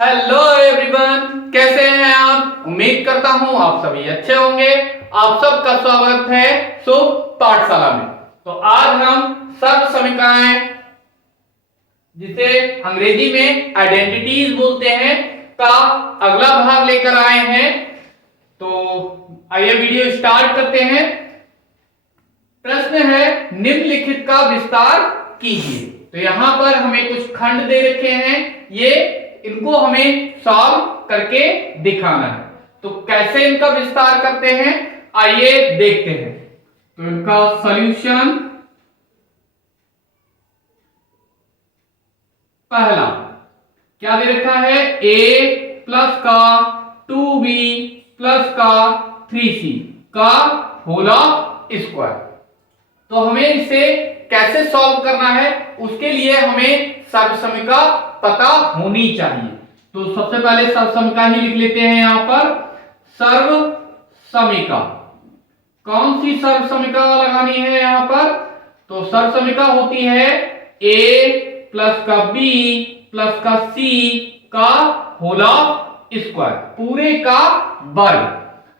Hello everyone, कैसे हैं आप। उम्मीद करता हूं आप सभी अच्छे होंगे। आप सबका स्वागत है शुभ पाठशाला में। तो आज हम सर्व समीकरण, जिसे अंग्रेजी में आइडेंटिटीज बोलते हैं, का अगला भाग लेकर आए हैं। तो आइए वीडियो स्टार्ट करते हैं। प्रश्न है, निम्नलिखित का विस्तार कीजिए। तो यहां पर हमें कुछ खंड दे रखे हैं, इनको हमें सॉल्व करके दिखाना है। तो कैसे इनका विस्तार करते हैं, आइए देखते हैं। तो इनका सॉल्यूशन, पहला क्या दे रखा है, a प्लस का 2b प्लस का 3c का होल ऑफ स्क्वायर। तो हमें इसे कैसे सॉल्व करना है, उसके लिए हमें सर्वसमीका पता होनी चाहिए। तो सबसे पहले सर्वसमीका ही लिख लेते हैं। यहां पर सर्वसमीका, कौन सी सर्वसमीका लगानी है यहां पर? तो सर्वसमीका होती है a प्लस का b प्लस का c का होल ऑफ स्क्वायर, पूरे का वर्ग।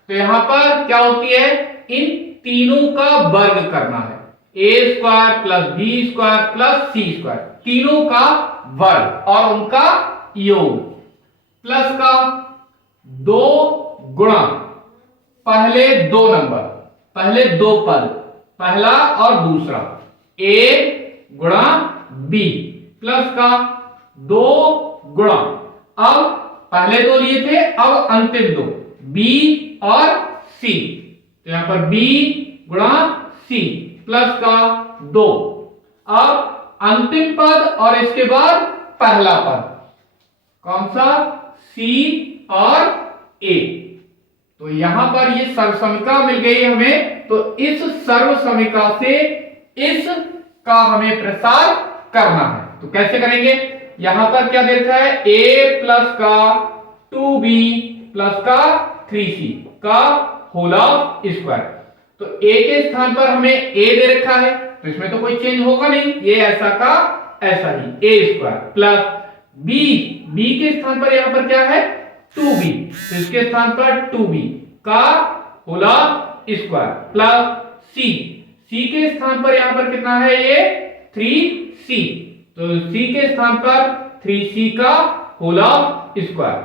तो यहां पर क्या होती है, इन तीनों का वर्ग करना है। A square plus B square plus C square, तीनों का वर्ग और उनका योग, प्लस का 2 गुणा पहले दो नंबर, पहले दो पद, पहला और दूसरा, ए गुणा बी प्लस का 2 गुणा, अब पहले दो लिए थे, अब अंतिम दो, बी और सी। तो यहां पर बी गुणा सी प्लस का 2। अब अंतिम पद और इसके बाद पहला पद, कौन सा, सी और ए। तो यहां पर ये सर्वसमीका मिल गई हमें। तो इस सर्वसमीका से इस का हमें प्रसार करना है। तो कैसे करेंगे, यहां पर क्या दे रखा है, a प्लस का 2b प्लस का 3c का होल ऑफ स्क्वायर। तो a के स्थान पर हमें a दे रखा है, तो इसमें तो कोई चेंज होगा नहीं, ये ऐसा का ऐसा ही, a स्क्वायर प्लस b के स्थान पर यहां पर क्या है, 2b, तो इसके स्थान पर 2b का whole of square plus c के स्थान पर यहां पर कितना है, ये 3c, तो c के स्थान पर 3c का होल ऑफ स्क्वायर,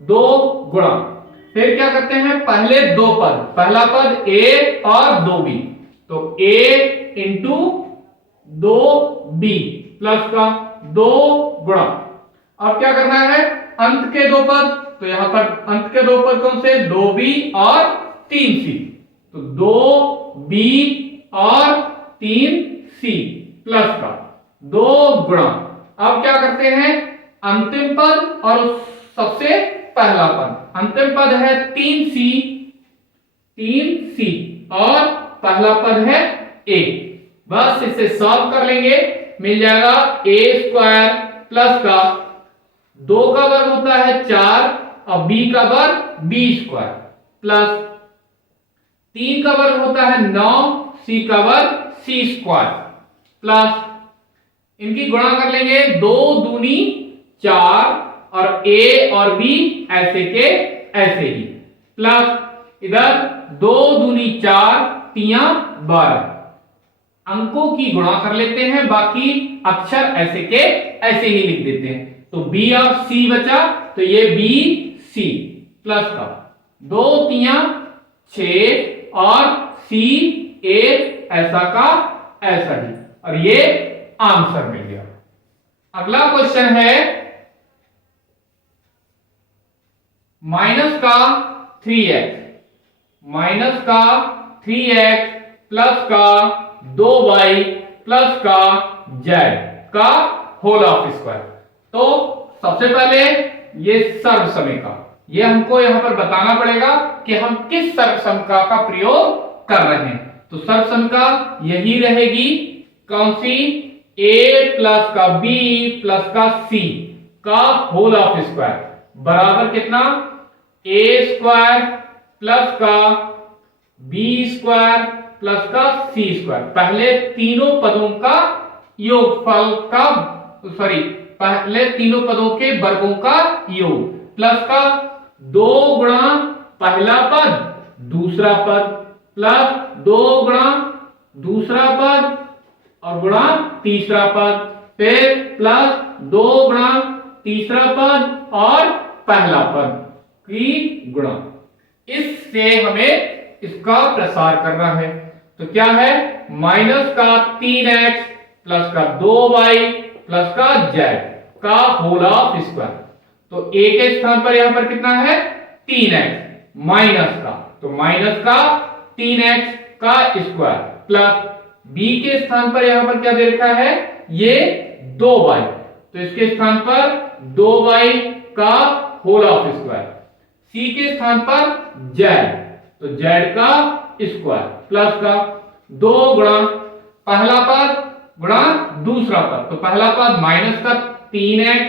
2 गुणा, फिर क्या करते हैं, पहले दो पद, पहला पद a और 2b, तो a इंटू 2b प्लस का 2 गुणा, अब क्या करना है, अंत के दो पद, तो यहां पर अंत के दो पद कौन से, 2b और 3c, तो 2b और 3c प्लस का 2 गुणा, अब क्या करते हैं, अंतिम पद और सबसे पहला पद, अंतिम पद है 3c और पहला पद है a। बस इसे सॉल्व कर लेंगे, मिल जाएगा a स्क्वायर प्लस का 2 का वर्ग होता है 4 और b का वर्ग b स्क्वायर प्लस 3 का वर्ग होता है 9, c का वर्ग c स्क्वायर प्लस, इनकी गुणा कर लेंगे, 2 दूनी 4 और a और b ऐसे के ऐसे ही, प्लस इधर 2 दूनी 4 तिया 12, अंकों की गुणा कर लेते हैं, बाकी अक्षर ऐसे के ऐसे ही लिख देते हैं। तो b और c बचा, तो ये b c प्लस का 2 तिया 6 और c 1 ऐसा का ऐसा ही, और ये आंसर मिल गया। अगला क्वेश्चन है, माइनस का 3x, माइनस का 3x प्लस का 2y प्लस का z का होल ऑफ स्क्वायर। तो सबसे पहले ये सर्वसमीका, ये हमको यहां पर बताना पड़ेगा कि हम किस सर्वसमीका का प्रयोग कर रहे हैं। तो सर्वसमीका यही रहेगी, कौन सी, a प्लस का b प्लस का c का होल ऑफ स्क्वायर बराबर कितना, a स्क्वायर प्लस का b स्क्वायर प्लस का c स्क्वायर, पहले तीनों पदों का योगफल का, पहले तीनों पदों के वर्गों का योग प्लस का 2 गुणा पहला पद दूसरा पद प्लस 2 गुणा दूसरा पद और गुणा तीसरा पद, फिर प्लस 2 गुणा तीसरा पद और पहला पद की गुणा। इससे हमें इसका प्रसार करना है। तो क्या है, माइनस का 3x प्लस का 2y प्लस का z का होल ऑफ स्क्वायर। तो a के स्थान पर यहां पर कितना है 3x माइनस का, तो माइनस का 3x का स्क्वायर प्लस b के स्थान पर यहां पर क्या दे रखा है ये 2y, तो इसके स्थान पर 2y का होल ऑफ स्क्वायर। c के स्थान पर z, तो z का स्क्वायर प्लस का 2 गुणा पहला पद गुणा दूसरा पद, तो पहला पद माइनस का 3x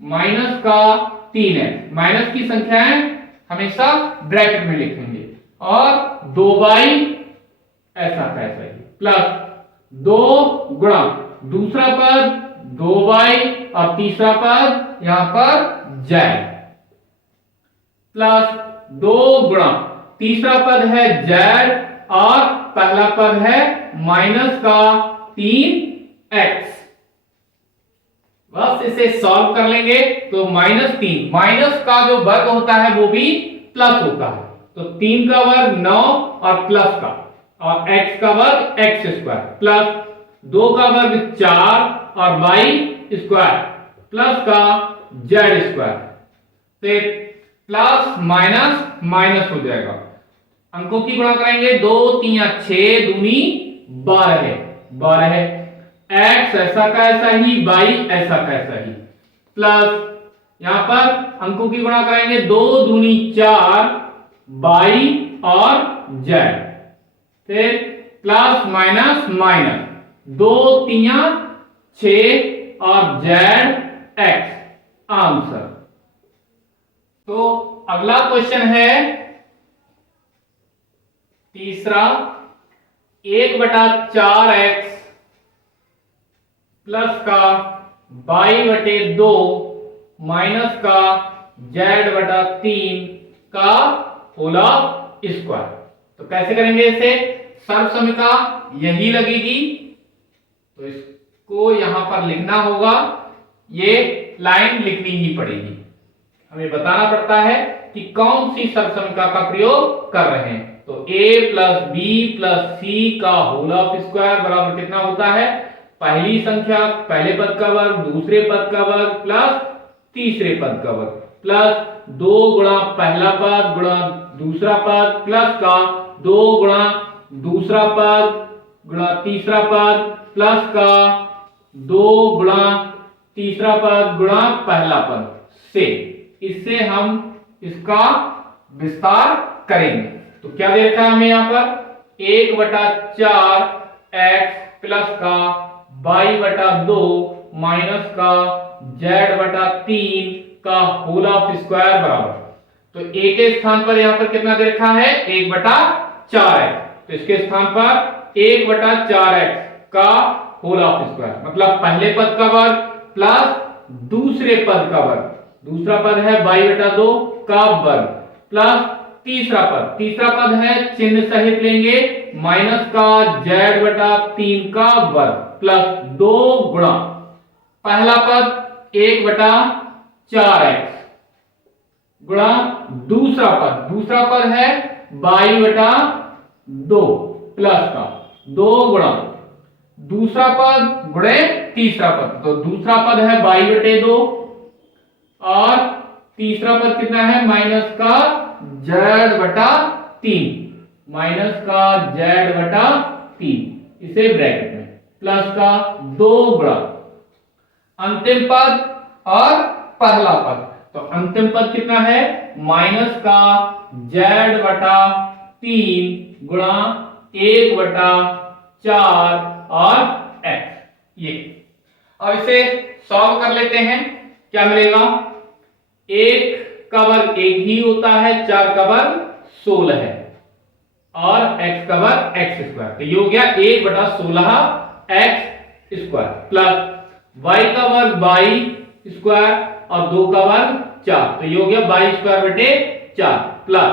माइनस का 3x, माइनस की संख्याएं हमेशा ब्रैकेट में लिखेंगे और 2y ऐसा कैसा ही प्लस 2 गुणा दूसरा पद 2y और तीसरा पद यहां पर z प्लस 2 गुणा तीसरा पद है z और पहला पद है माइनस का 3x। बस इसे सॉल्व कर लेंगे तो -3, माइनस का जो वर्ग होता है वो भी प्लस होता है, तो 3 का वर्ग 9 और प्लस का और x का वर्ग x स्क्वायर प्लस 2 का वर्ग 4 और y स्क्वायर प्लस का z स्क्वायर, फिर प्लस माइनस माइनस हो जाएगा। अंकों की गुणा करेंगे 2 3 6 दूनी 12 है, x ऐसा का ऐसा ही y ऐसा का ऐसा ही प्लस यहां पर अंकों की गुणा करेंगे 2 दूनी 4 y और z, फिर प्लस माइनस माइनस 2 3 6 और z x आंसर। तो अगला क्वेश्चन है तीसरा 1/4x प्लस का y/2 माइनस का z/3 का होल ऑफ स्क्वायर। तो कैसे करेंगे इसे, सर्वसमिका यही लगेगी, तो इसको यहां पर लिखना होगा, ये लाइन लिखनी ही पड़ेगी। हमें बताना पड़ता है कि कौन सी सर्वसमिका का प्रयोग कर रहे हैं। तो a प्लस बी प्लस सी का होल ऑफ स्क्वायर बराबर कितना होता है, पहली संख्या पहले पद का वर्ग दूसरे पद का वर्ग प्लस तीसरे पद का वर्ग प्लस 2 गुणा पहला पद गुणा दूसरा पद प्लस का 2 गुणा दूसरा पद गुणा तीसरा पद प्लस का 2 गुणा तीसरा पद गुणा पहला पद से। इससे हम इसका विस्तार करेंगे। तो क्या दे रखा है हमें यहां पर 1/4x प्लस का y/2 माइनस का z/3 का होल ऑफ स्क्वायर बराबर, तो a के स्थान पर यहां पर कितना दे रखा है 1/4x, तो इसके स्थान पर 1/4x का होल ऑफ स्क्वायर मतलब पहले पद का वर्ग प्लस दूसरे पद का वर्ग, दूसरा पद है y/2 का वर्ग प्लस तीसरा पद है चिन्ह सहित लेंगे माइनस का z/3 का वर्ग प्लस 2 गुणा पहला पद 1/4x गुणा दूसरा पद है y/2 प्लस का 2 गुणा दूसरा पद गुणे तीसरा पद, तो दूसरा पद है y/2 और तीसरा पद कितना है माइनस का z/3 माइनस का z/3, इसे ब्रैकेट में प्लस का 2 गुणा अंतिम पद और पहला पद, तो अंतिम पद कितना है माइनस का z/3 गुणा 1/4 और x। ये अब इसे सॉल्व कर लेते हैं, क्या मिलेगा, 1 का वर्ग 1 ही होता है, 4 का वर्ग 16 है और x का वर्ग x स्क्वायर, तो ये हो गया 1/16 x स्क्वायर प्लस y का वर्ग बाई स्क्वायर और 2 का वर्ग 4, तो ये हो गया बाई स्क्वायर बटे 4 प्लस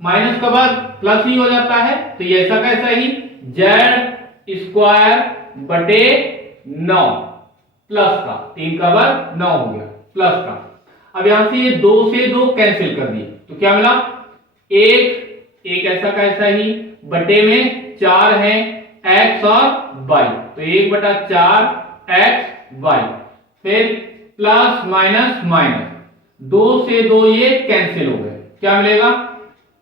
माइनस का वर्ग प्लस ही हो जाता है, तो ये ऐसा कैसा ही z स्क्वायर बटे 9 प्लस का 3 का वर्ग 9 हो गया प्लस का। अब यहां से ये 2 से 2 कैंसिल कर दिए तो क्या मिला, एक ऐसा कैसा ही बटे में 4 है x और y, तो 1/4 x y, फिर प्लस माइनस माइनस 2 से 2 ये कैंसिल हो गए, क्या मिलेगा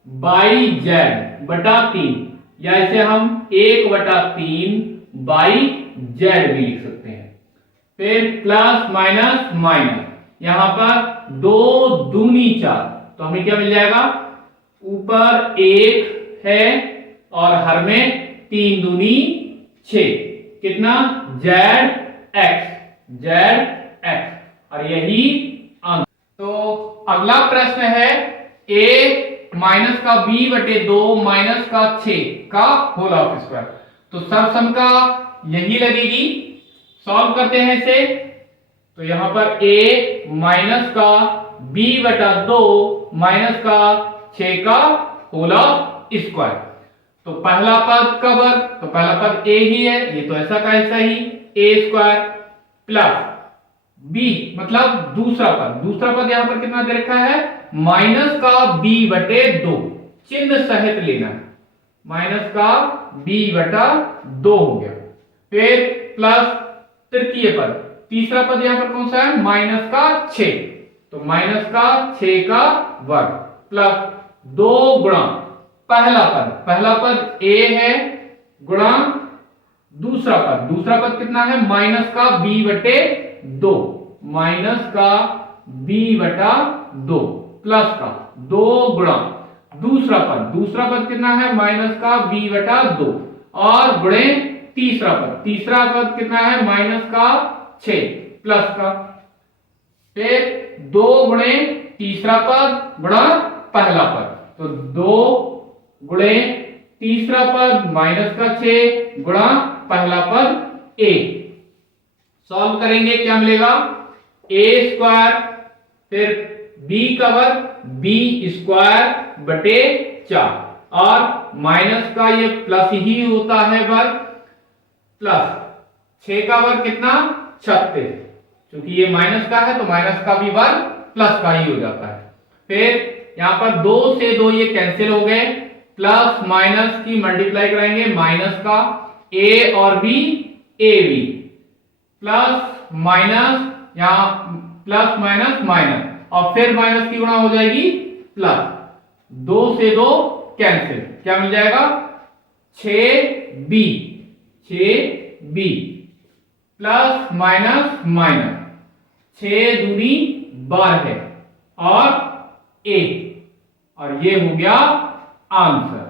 बाई जेड बटा 3, या इसे हम 1/3 बाई जेड भी लिख सकते हैं। फिर प्लस माइनस माइनस यहां पर 2 दूनी 4, तो हमें क्या मिल जाएगा, ऊपर 1 है और हर में 3 दूनी 6, कितना जेड एक्स, और यही आंसर। तो अगला प्रश्न है a माइनस का b बटे 2 माइनस का 6 का होल ऑफ स्क्वायर, तो सर्वसमिका यही लगेगी। सॉल्व करते हैं इसे, तो यहां पर a माइनस का b बटा 2 माइनस का 6 का होल ऑफ स्क्वायर, तो पहला पद का वर्ग, तो पहला पद a ही है, ये तो ऐसा का ऐसा ही a स्क्वायर प्लस b मतलब दूसरा पद यहां पर कितना दे रखा है, माइनस का b बटे 2, चिन्ह सहित लेना है, माइनस का b बटा 2 हो गया। फिर प्लस तृतीय पद, तीसरा पद यहां पर कौन सा है, माइनस का 6, तो माइनस का 6 का वर्ग प्लस 2 गुणा पहला पद a है गुणा दूसरा पद कितना है, माइनस का b बटे 2, माइनस का b बटा 2 प्लस का 2 गुणा दूसरा पद कितना है, माइनस का b बटा 2 और गुणे तीसरा पद कितना है, माइनस का 6 प्लस का, फिर 2 गुणे तीसरा पद गुणा पहला पद, तो 2 गुणे तीसरा पद माइनस का 6 गुणा पहला पद a। सॉल्व करेंगे क्या मिलेगा, a स्क्वायर फिर b का वर्ग b स्क्वायर बटे 4 और माइनस का ये प्लस ही होता है वर्ग, प्लस 6 का वर्ग कितना 36, क्योंकि ये माइनस का है तो माइनस का भी वर्ग प्लस का ही हो जाता है। फिर यहां पर 2 से 2 ये कैंसिल हो गए, प्लस माइनस की मल्टीप्लाई कराएंगे, माइनस का a और b a b plus minus यहां प्लस माइनस माइनस और फिर माइनस की गुणा हो जाएगी प्लस, 2 से 2 कैंसिल, क्या मिल जाएगा 6b प्लस माइनस माइनस 6 दूनी 12 और 1, और ये हो गया आंसर।